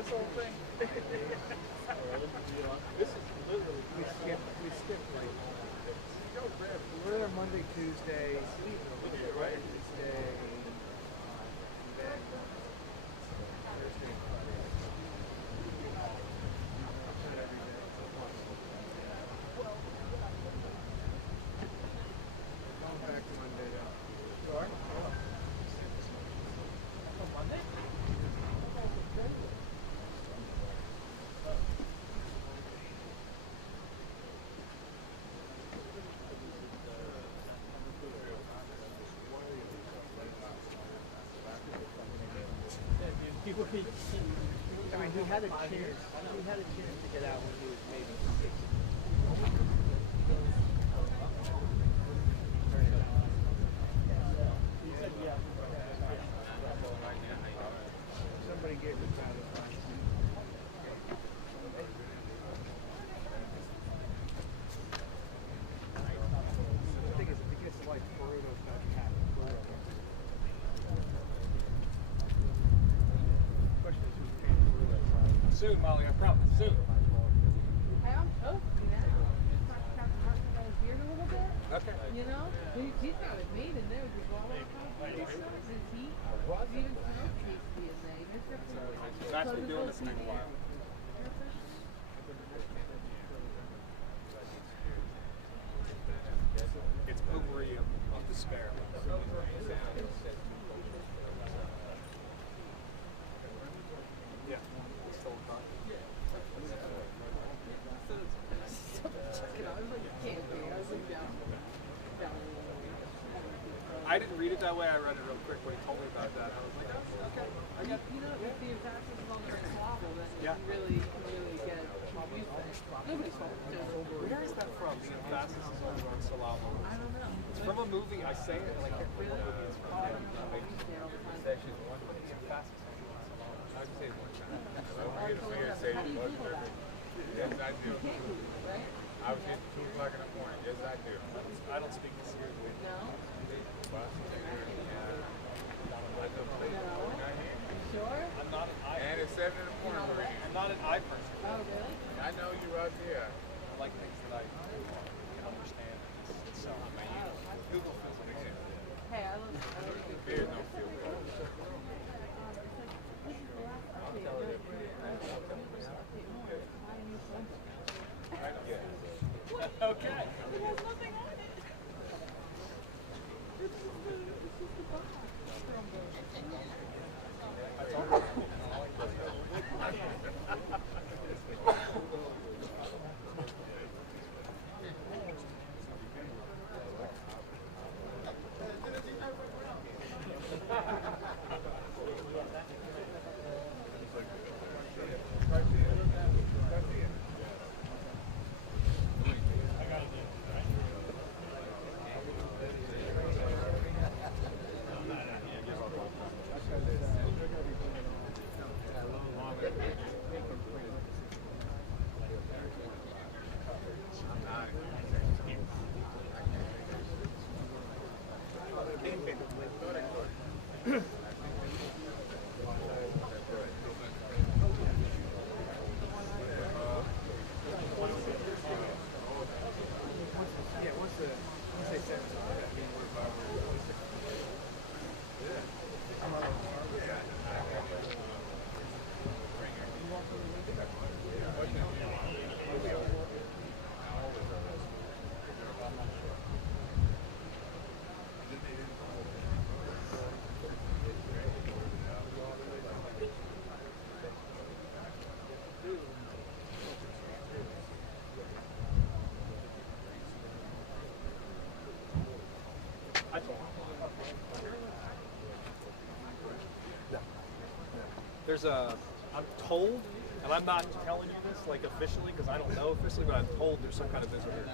this whole thing. This is literally we skipped like we're there Monday, Tuesday, Wednesday, and then Thursday, Friday. Going back to Monday though. Sorry? Monday? I mean, he had a chance. He had a chance to get out when he was maybe 6. Somebody gave him time to find. The thing is, if he gets like Peruno's not happy. Soon, Molly, I promise. Soon. Hey, I'm toasty now. Just like to kind of harden his beard a little bit. Okay. You know? He's got it made in there. Just all that kind of thing. His heat. Even snow tasty in there. He's actually doing this in a while. It's potpourri of despair. Yeah. Still fun. I didn't read it that way. I read it real quick when he told me about that. I was like, oh, okay. I got. You know, if the emphasis is on the right swabble, then Yeah. you can really get confused with it. Nobody's fault. Where is that from? The emphasis is on the word syllable. I don't know. It's from a movie. I say it and I can't remember what movie it's from. The emphasis on the word syllable. I would say it one time. How do you do that? Yes, I do. You can't do it, right? I was getting 2 o'clock in the morning. Yes, I do. I don't speak this seriously. No? But I just play No? not here. Sure? I'm not an I. And it's 7 in the morning, Marie. I'm not an I person. Oh, really? I know you out there. I like things that I can understand. So Google feels like it. Hey, I love it. Beard don't feel good. Okay. It has nothing on it. There's a, I'm told, and I'm not telling you this like officially because I don't know officially, but I'm told there's some kind of visitor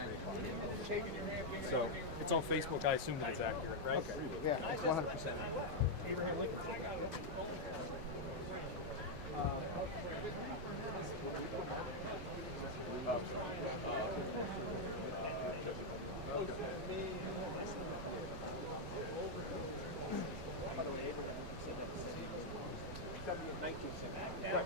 tree. So it's on Facebook. I assume that's accurate, right? Okay. Yeah, it's 100%. Abraham Lincoln. Right.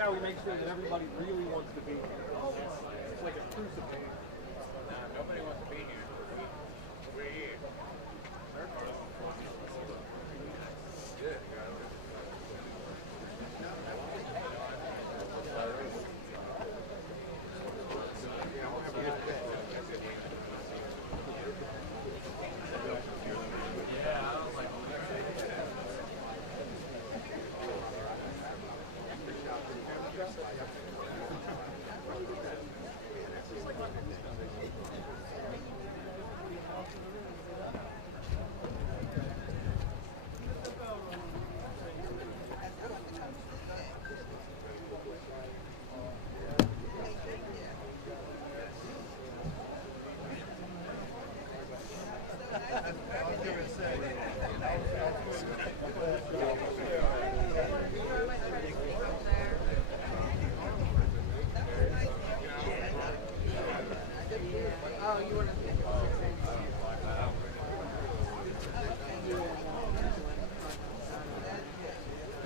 how we make sure that everybody really wants to be here. It's like a crucible. Nah, nobody wants to be here. We're here. Good.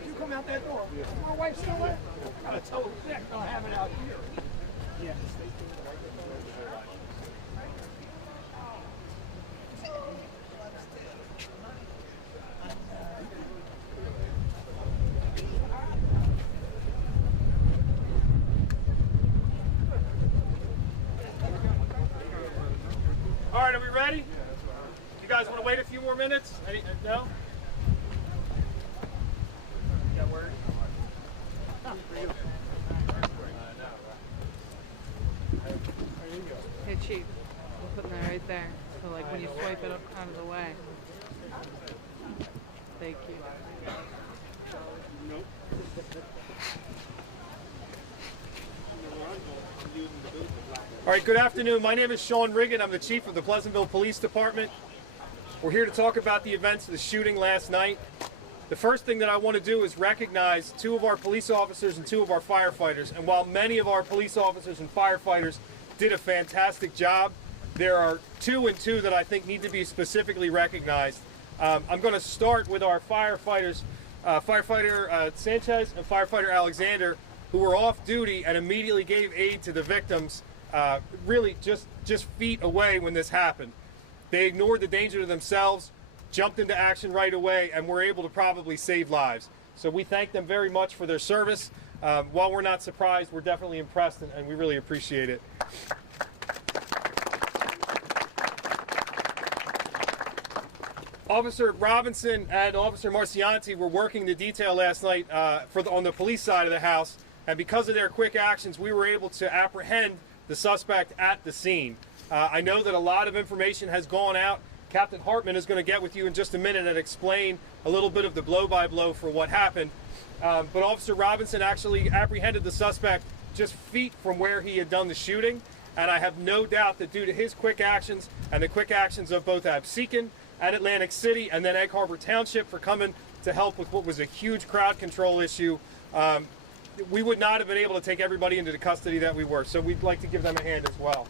You come out that door. My wife's still there. I told Nick I'll have it out here. Yeah. All right, are we ready? You guys want to wait a few more minutes? No? Got word? Hey, Chief, we're putting that right there. So, like, when you swipe it up out of the way. Thank you. All right, good afternoon. My name is Sean Riggin. I'm the chief of the Pleasantville Police Department. We're here to talk about the events of the shooting last night. The first thing that I want to do is recognize 2 of our police officers and 2 of our firefighters. And while many of our police officers and firefighters did a fantastic job, there are 2 and 2 that I think need to be specifically recognized. I'm going to start with our firefighters, firefighter Sanchez and firefighter Alexander, who were off duty and immediately gave aid to the victims, really just feet away when this happened. They ignored the danger to themselves, jumped into action right away, and were able to probably save lives. So we thank them very much for their service. While we're not surprised, we're definitely impressed, and we really appreciate it. Officer Robinson and Officer Marcianti were working the detail last night on the police side of the house, and because of their quick actions, we were able to apprehend the suspect at the scene. I know that a lot of information has gone out. Captain Hartman is going to get with you in just a minute and explain a little bit of the blow-by-blow for what happened. But Officer Robinson actually apprehended the suspect just feet from where he had done the shooting, and I have no doubt that due to his quick actions and the quick actions of both Absecon and Atlantic City and then Egg Harbor Township for coming to help with what was a huge crowd control issue, we would not have been able to take everybody into the custody that we were. So we'd like to give them a hand as well.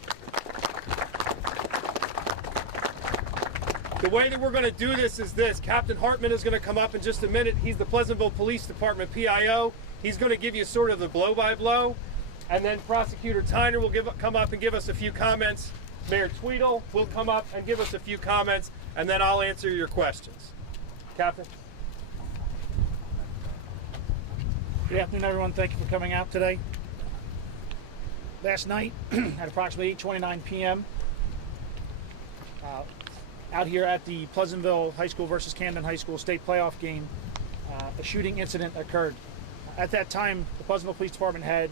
The way that we're going to do this is this. Captain Hartman is going to come up in just a minute. He's the Pleasantville Police Department PIO. He's going to give you sort of the blow-by-blow. And then Prosecutor Tyner will come up and give us a few comments. Mayor Tweedle will come up and give us a few comments, and then I'll answer your questions. Captain? Good afternoon, everyone. Thank you for coming out today. Last night, at approximately 8:29 p.m., out here at the Pleasantville High School versus Camden High School state playoff game, a shooting incident occurred. At that time, the Pleasantville Police Department had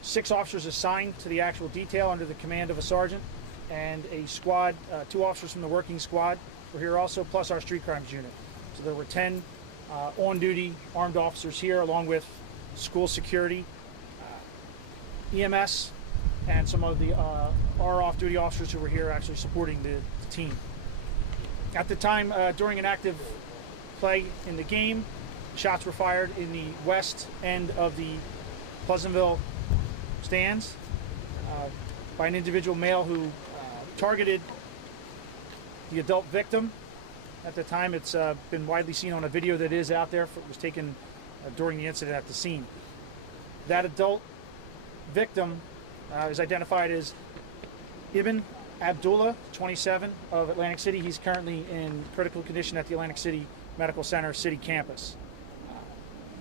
6 officers assigned to the actual detail under the command of a sergeant, and a squad, 2 officers from the working squad were here also, plus our street crimes unit. So there were 10 on-duty armed officers here, along with school security, EMS, and some of the our off-duty officers who were here actually supporting the team. At the time, during an active play in the game, shots were fired in the west end of the Pleasantville stands by an individual male who targeted the adult victim. At the time, it's been widely seen on a video that is out there. It was taken during the incident at the scene. That adult victim is identified as Ibn Abdullah, 27, of Atlantic City. He's currently in critical condition at the Atlantic City Medical Center City campus.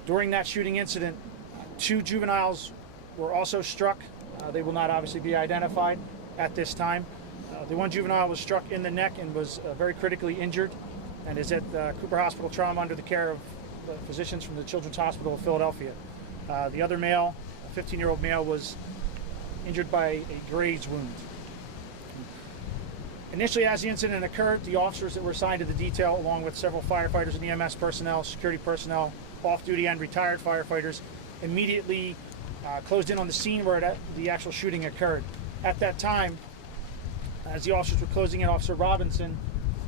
During that shooting incident, 2 juveniles were also struck. They will not obviously be identified at this time. The one juvenile was struck in the neck and was very critically injured and is at Cooper Hospital Trauma under the care of physicians from the Children's Hospital of Philadelphia. The other male, a 15-year-old male, was injured by a graze wound. Initially, as the incident occurred, the officers that were assigned to the detail, along with several firefighters and EMS personnel, security personnel, off-duty and retired firefighters, immediately closed in on the scene where the actual shooting occurred. At that time, as the officers were closing in, Officer Robinson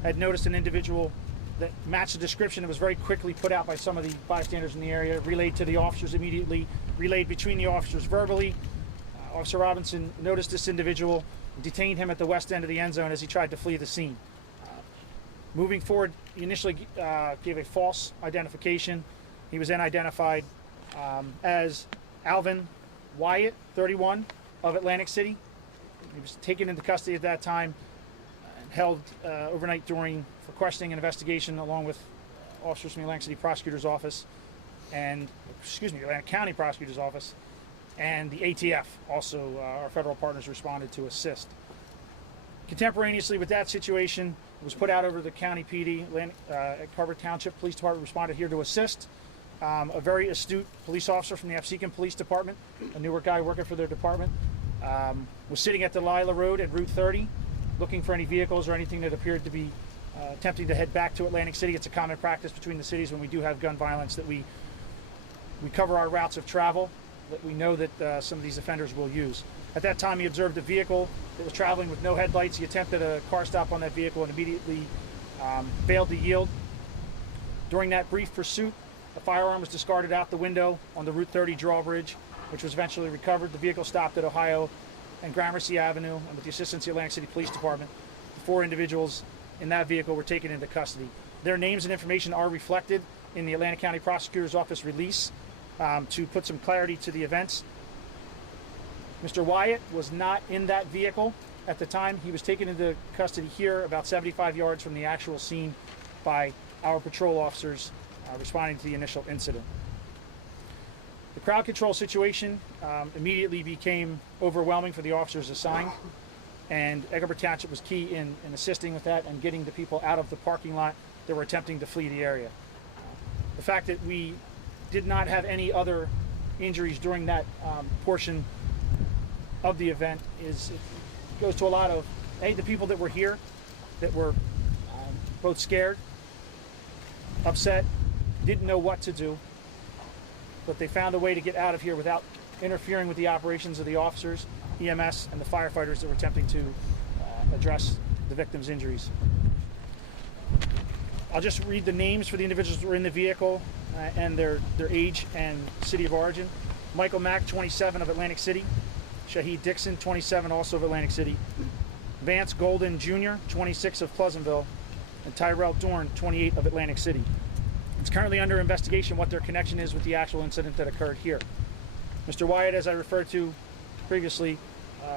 had noticed an individual that matched the description. It was very quickly put out by some of the bystanders in the area, relayed to the officers immediately, relayed between the officers verbally. Officer Robinson noticed this individual, detained him at the west end of the end zone as he tried to flee the scene. Moving forward, he initially gave a false identification. He was then identified as Alvin Wyatt, 31, of Atlantic City. He was taken into custody at that time and held overnight for questioning and investigation, along with officers from the Atlantic City Prosecutor's Office and, Atlantic County Prosecutor's Office, and the ATF. Also, our federal partners responded to assist. Contemporaneously with that situation, it was put out over the county PD. Carver Township Police Department responded here to assist. A very astute police officer from the Absecon Police Department, a Newark guy working for their department, was sitting at Delilah Road at Route 30, looking for any vehicles or anything that appeared to be attempting to head back to Atlantic City. It's a common practice between the cities when we do have gun violence that we cover our routes of travel that we know that some of these offenders will use. At that time, he observed a vehicle that was traveling with no headlights. He attempted a car stop on that vehicle and immediately failed to yield. During that brief pursuit, a firearm was discarded out the window on the Route 30 drawbridge, which was eventually recovered. The vehicle stopped at Ohio and Gramercy Avenue, and with the assistance of the Atlantic City Police Department, the 4 individuals in that vehicle were taken into custody. Their names and information are reflected in the Atlantic County Prosecutor's Office release to put some clarity to the events. Mr. Wyatt was not in that vehicle at the time. He was taken into custody here about 75 yards from the actual scene by our patrol officers responding to the initial incident. The crowd control situation immediately became overwhelming for the officers assigned, and Eggebert Township was key in assisting with that and getting the people out of the parking lot that were attempting to flee the area. The fact that we did not have any other injuries during that portion of the event goes to a lot of the people that were here that were both scared, upset, didn't know what to do, but they found a way to get out of here without interfering with the operations of the officers, EMS, and the firefighters that were attempting to address the victims' injuries. I'll just read the names for the individuals that were in the vehicle and their age and city of origin. Michael Mack, 27, of Atlantic City. Shaheed Dixon, 27, also of Atlantic City. Vance Golden Jr., 26, of Pleasantville. And Tyrell Dorn, 28, of Atlantic City. It's currently under investigation what their connection is with the actual incident that occurred here. Mr. Wyatt, as I referred to previously,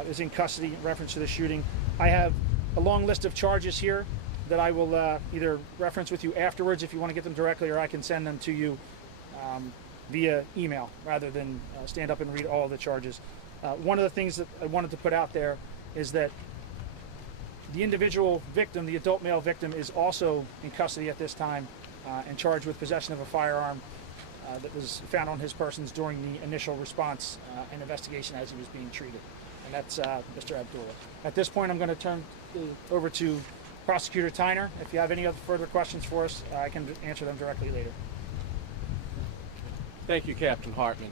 is in custody in reference to the shooting. I have a long list of charges here that I will either reference with you afterwards if you want to get them directly, or I can send them to you via email rather than stand up and read all the charges. One of the things that I wanted to put out there is that the individual victim, the adult male victim, is also in custody at this time and charged with possession of a firearm that was found on his persons during the initial response and investigation as he was being treated. And that's Mr. Abdullah. At this point, I'm going to turn over to Prosecutor Tyner. If you have any other further questions for us, I can answer them directly later. Thank you, Captain Hartman.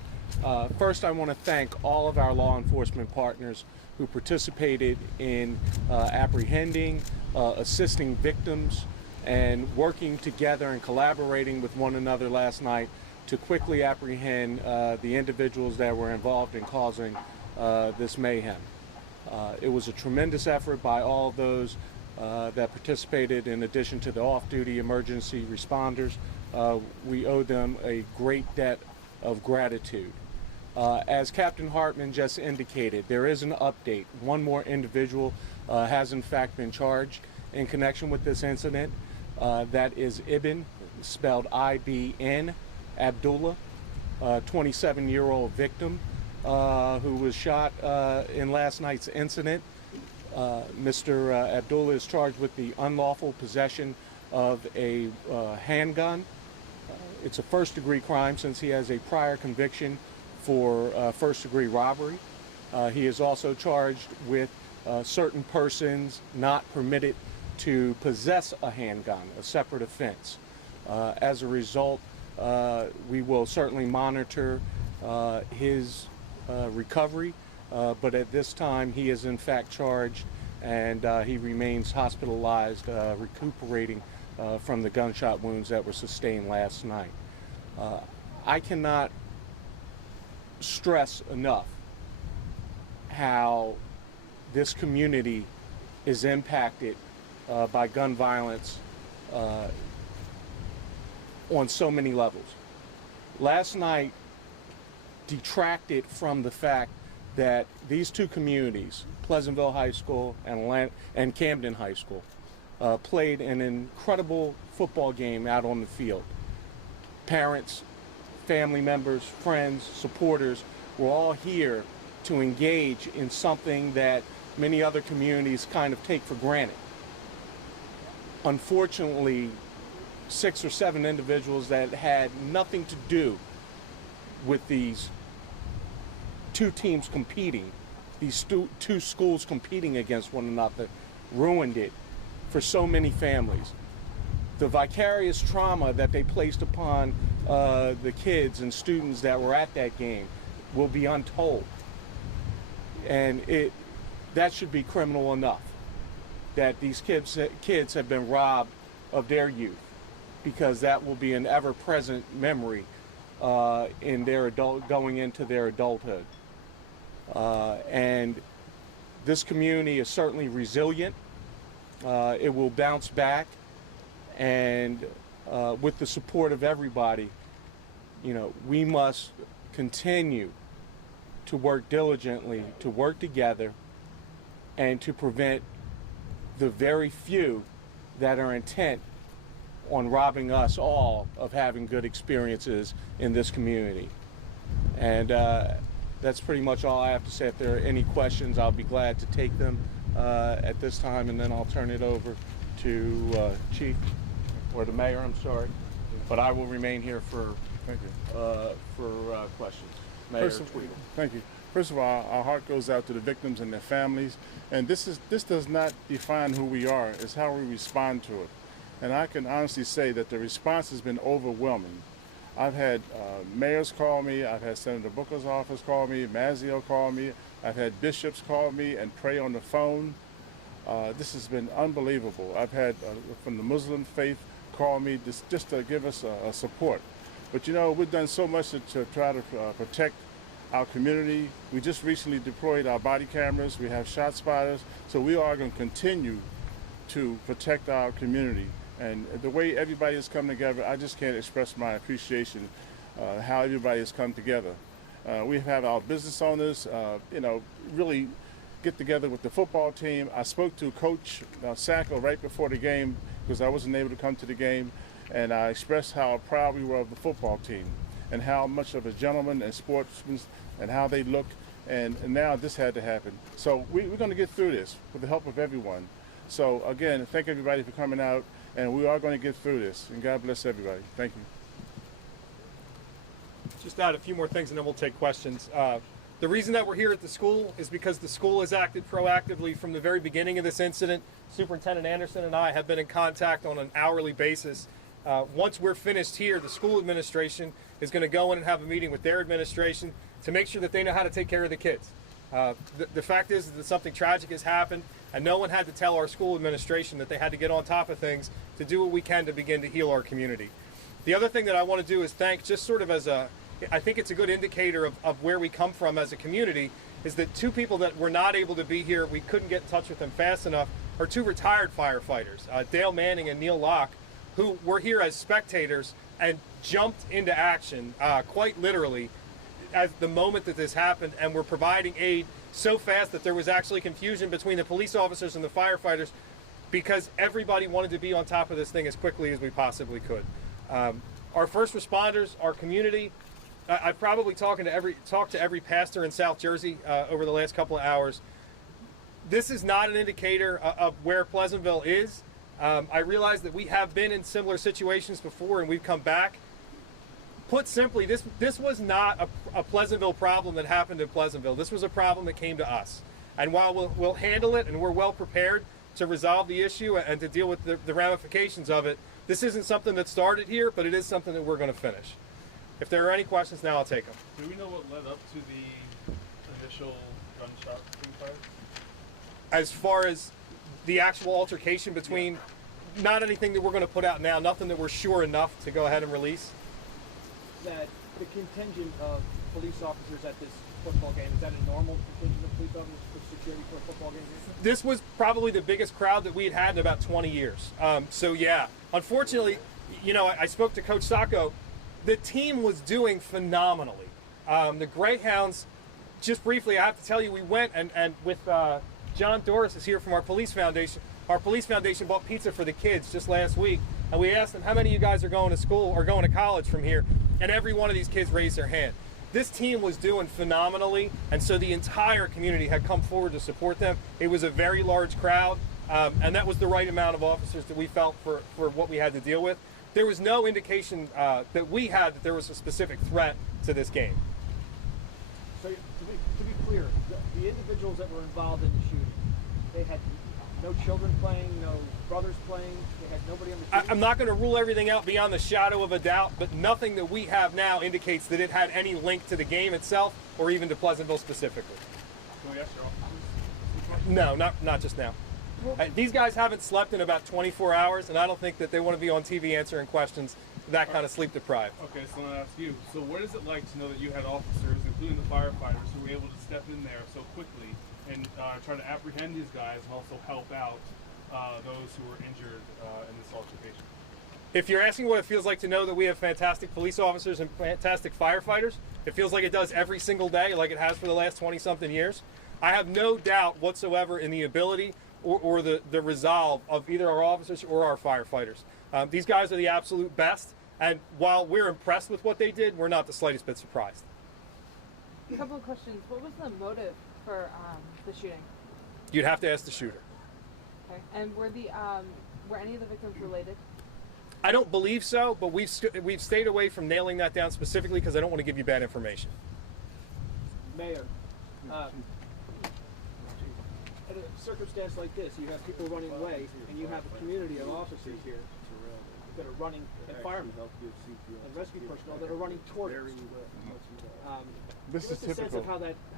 First, I want to thank all of our law enforcement partners who participated in apprehending, assisting victims, and working together and collaborating with one another last night to quickly apprehend the individuals that were involved in causing this mayhem. It was a tremendous effort by all of those that participated, in addition to the off-duty emergency responders. We owe them a great debt of gratitude. As Captain Hartman just indicated, there is an update. One more individual has in fact been charged in connection with this incident. That is Ibn, spelled I-B-N, Abdullah, 27-year-old victim who was shot in last night's incident. Mr. Abdullah is charged with the unlawful possession of a handgun. It's a first-degree crime since he has a prior conviction for first-degree robbery. He is also charged with certain persons not permitted to possess a handgun, a separate offense. As a result, we will certainly monitor his recovery, but at this time he is in fact charged, and he remains hospitalized, recuperating from the gunshot wounds that were sustained last night. I cannot stress enough how this community is impacted by gun violence on so many levels. Last night detracted from the fact that these two communities, Pleasantville High School and Camden High School, played an incredible football game out on the field. Parents, family members, friends, supporters were all here to engage in something that many other communities kind of take for granted. Unfortunately, 6 or 7 individuals that had nothing to do with these two teams competing, these two schools competing against one another, ruined it for so many families. The vicarious trauma that they placed upon the kids and students that were at that game will be untold. And that should be criminal enough, that these kids have been robbed of their youth, because that will be an ever-present memory in their going into their adulthood. And this community is certainly resilient. It will bounce back, and with the support of everybody, we must continue to work diligently, to work together, and to prevent the very few that are intent on robbing us all of having good experiences in this community. And that's pretty much all I have to say. If there are any questions, I'll be glad to take them at this time, and then I'll turn it over to Chief, or the Mayor, I'm sorry. But I will remain here for questions. Mayor Tweedle. Thank you. First of all, our heart goes out to the victims and their families. And this does not define who we are. It's how we respond to it. And I can honestly say that the response has been overwhelming. I've had mayors call me. I've had Senator Booker's office call me. Mazzeo call me. I've had bishops call me and pray on the phone. This has been unbelievable. I've had from the Muslim faith call me just to give us a support. But we've done so much to try to protect our community. We just recently deployed our body cameras. We have shot spotters. So we are going to continue to protect our community. And the way everybody has come together, I just can't express my appreciation how everybody has come together. We have our business owners, really get together with the football team. I spoke to Coach Sacco right before the game because I wasn't able to come to the game. And I expressed how proud we were of the football team and how much of a gentleman and sportsman and how they look. And now this had to happen. So we're going to get through this with the help of everyone. So again, thank everybody for coming out, and we are going to get through this. And God bless everybody. Thank you. Just add a few more things and then we'll take questions. The reason that we're here at the school is because the school has acted proactively from the very beginning of this incident. Superintendent Anderson and I have been in contact on an hourly basis. Once we're finished here, the school administration is going to go in and have a meeting with their administration to make sure that they know how to take care of the kids. The fact is that something tragic has happened, and no one had to tell our school administration that they had to get on top of things to do what we can to begin to heal our community. The other thing that I want to do is thank, just sort of as I think it's a good indicator of where we come from as a community, is that 2 people that were not able to be here, we couldn't get in touch with them fast enough, are 2 retired firefighters, Dale Manning and Neil Locke, who were here as spectators and jumped into action, quite literally, as the moment that this happened and were providing aid so fast that there was actually confusion between the police officers and the firefighters, because everybody wanted to be on top of this thing as quickly as we possibly could. Our first responders, our community, I've probably talked to every pastor in South Jersey over the last couple of hours. This is not an indicator of where Pleasantville is. I realize that we have been in similar situations before and we've come back. Put simply, this was not a Pleasantville problem that happened in Pleasantville. This was a problem that came to us. And while we'll handle it and we're well prepared to resolve the issue and to deal with the ramifications of it, this isn't something that started here, but it is something that we're going to finish. If there are any questions now, I'll take them. Do we know what led up to the initial gunshot being fired? As far as the actual altercation between, not anything that we're going to put out now, nothing that we're sure enough to go ahead and release. That the contingent of police officers at this football game, is that a normal contingent of police officers for security for a football game? This was probably the biggest crowd that we'd had in about 20 years. So yeah, unfortunately, you know, I spoke to Coach Sacco. The team was doing phenomenally. The Greyhounds, just briefly, I have to tell you, we went and with John Doris is here from our police foundation. Our police foundation bought pizza for the kids just last week, and we asked them, how many of you guys are going to school or going to college from here? And every one of these kids raised their hand. This team was doing phenomenally, and so the entire community had come forward to support them. It was a very large crowd, and that was the right amount of officers that we felt for what we had to deal with. There was no indication that we had that there was a specific threat to this game. So to be clear, the individuals that were involved in the shooting, they had no children playing, no brothers playing, they had nobody on the team? I'm not going to rule everything out beyond the shadow of a doubt, but nothing that we have now indicates that it had any link to the game itself or even to Pleasantville specifically. Can we ask your officers? No, not just now. These guys haven't slept in about 24 hours, and I don't think that they want to be on TV answering questions that kind of sleep deprived. Okay, so I'm going to ask you. So what is it like to know that you had officers, including the firefighters, who were able to step in there so quickly and try to apprehend these guys and also help out those who were injured in this altercation? If you're asking what it feels like to know that we have fantastic police officers and fantastic firefighters, it feels like it does every single day, like it has for the last 20-something years. I have no doubt whatsoever in the ability or the resolve of either our officers or our firefighters. These guys are the absolute best, and while we're impressed with what they did, we're not the slightest bit surprised. A couple of questions. What was the motive for the shooting? You'd have to ask the shooter. Okay. And were any of the victims related? I don't believe so, but we've stayed away from nailing that down specifically because I don't want to give you bad information. Mayor, in a circumstance like this, you have people running away, and you have a community of officers here that are running, and firemen and rescue personnel that are running toward us. This is typical.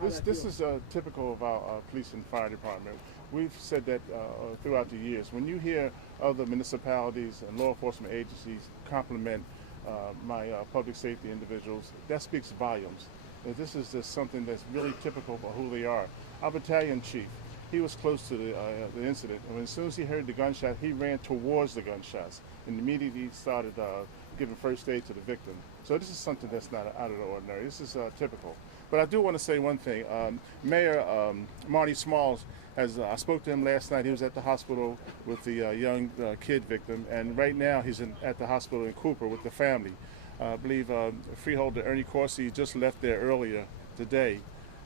This is typical of our police and fire department. We've said that throughout the years. When you hear other municipalities and law enforcement agencies compliment my public safety individuals, that speaks volumes. This is just something that's really typical for who they are. Our battalion chief, he was close to the incident, and as soon as he heard the gunshot, he ran towards the gunshots and immediately started giving first aid to the victim. So this is something that's not out of the ordinary. This is typical. But I do want to say one thing. Mayor Marty Smalls, I spoke to him last night. He was at the hospital with the young kid victim, and right now he's at the hospital in Cooper with the family. I believe Freeholder Ernie Corsi just left there earlier today.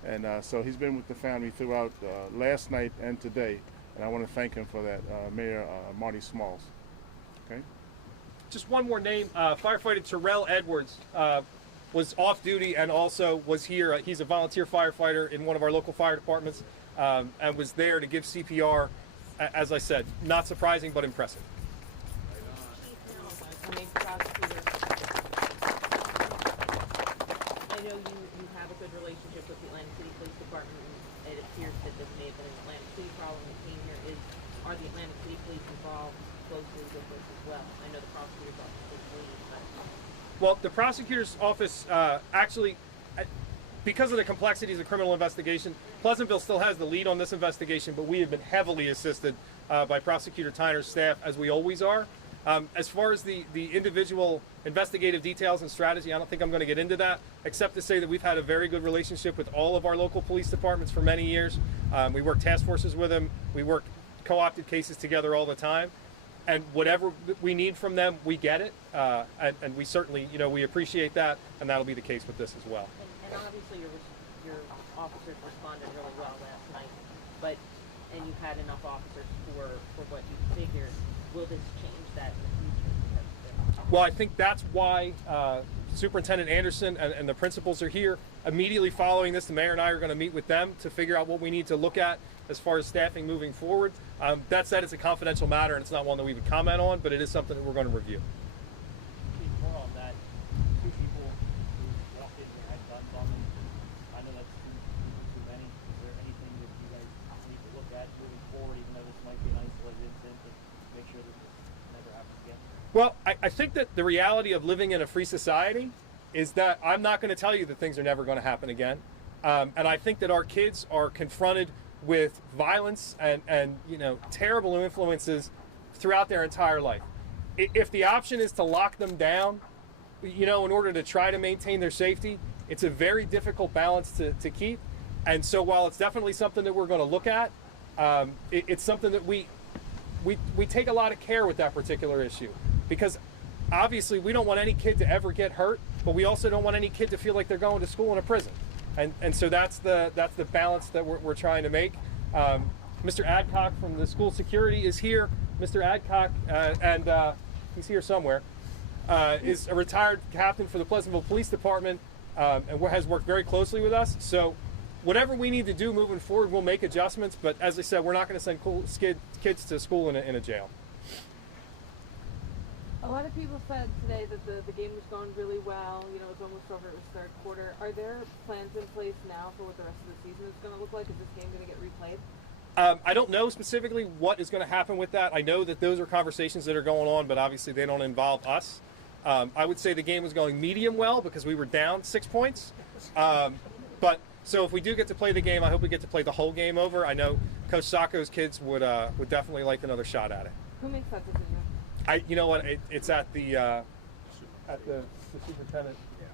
And so he's been with the family throughout last night and today, and I want to thank him for that, Mayor Marty Smalls. Okay. Just one more name, firefighter Terrell Edwards was off duty and also was here. He's a volunteer firefighter in one of our local fire departments and was there to give CPR. As I said, not surprising, but impressive. Prosecutor, I know you have a good relationship with the Atlantic City Police Department, and it appears that this may have been an Atlantic City problem that came here. Are the Atlantic City Police involved closely with this as well? I know the prosecutor's office is lead, but... Well, the prosecutor's office actually, because of the complexities of criminal investigation, Pleasantville still has the lead on this investigation, but we have been heavily assisted by Prosecutor Tyner's staff, as we always are. As far as the individual investigative details and strategy, I don't think I'm going to get into that, except to say that we've had a very good relationship with all of our local police departments for many years. We work task forces with them. We work co-opted cases together all the time. And whatever we need from them, we get it. And we certainly, we appreciate that, and that'll be the case with this as well. And obviously your officers responded really well last night, and you had enough officers for what you figured. Will this change that in the future? Well, I think that's why Superintendent Anderson and the principals are here. Immediately following this, the mayor and I are going to meet with them to figure out what we need to look at as far as staffing moving forward. That said, it's a confidential matter, and it's not one that we would comment on, but it is something that we're going to review. More on that, two people who walked in here had guns on them. I know that's too many. Is there anything that you guys need to look at moving forward, even though this might be an isolated incident, to make sure that this never happens again? Well, I think that the reality of living in a free society is that I'm not going to tell you that things are never going to happen again. And I think that our kids are confronted with violence and terrible influences throughout their entire life. If the option is to lock them down, in order to try to maintain their safety, it's a very difficult balance to keep. And so while it's definitely something that we're going to look at, it's something that we take a lot of care with that particular issue, because obviously we don't want any kid to ever get hurt, but we also don't want any kid to feel like they're going to school in a prison. And so that's the balance that we're trying to make. Mr. Adcock from the school security is here. Mr. Adcock, and he's here somewhere, is a retired captain for the Pleasantville Police Department, and has worked very closely with us. So whatever we need to do moving forward, we'll make adjustments. But as I said, we're not going to send kids to school in a jail. A lot of people said today that the game was going really well. It's almost over. It was third quarter. Are there plans in place now for what the rest of the season is going to look like? Is this game going to get replayed? I don't know specifically what is going to happen with that. I know that those are conversations that are going on, but obviously they don't involve us. I would say the game was going medium well because we were down 6 points. But so if we do get to play the game, I hope we get to play the whole game over. I know Coach Sacco's kids would definitely like another shot at it. Who makes that decision? You know what? It's at the superintendent. Yeah,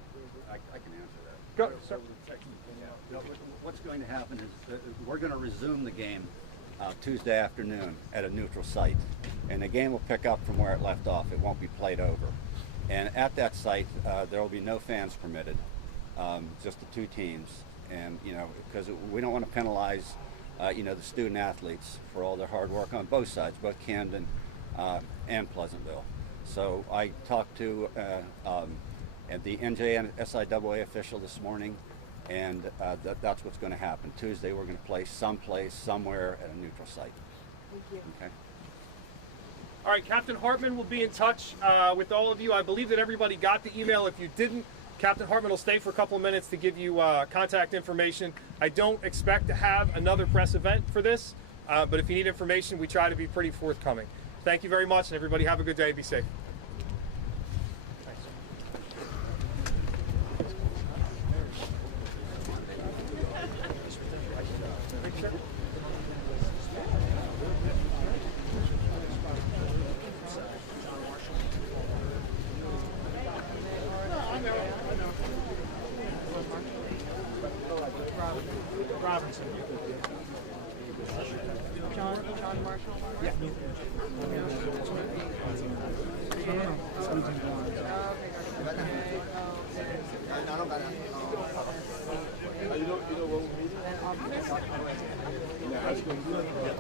I can answer that. Go, sir. What's going to happen is that we're going to resume the game Tuesday afternoon at a neutral site, and the game will pick up from where it left off. It won't be played over. And at that site, there will be no fans permitted, just the two teams. And because we don't want to penalize, the student athletes for all their hard work on both sides, both Camden and Pleasantville. So I talked to the NJSIAA official this morning, and that's what's going to happen. Tuesday we're going to play someplace, somewhere at a neutral site. Thank you. Okay. All right, Captain Hartman will be in touch with all of you. I believe that everybody got the email. If you didn't, Captain Hartman will stay for a couple of minutes to give you contact information. I don't expect to have another press event for this, but if you need information, we try to be pretty forthcoming. Thank you very much, and everybody have a good day. Be safe. Robinson. John Marshall? Yeah. You know what we're meeting? Yeah,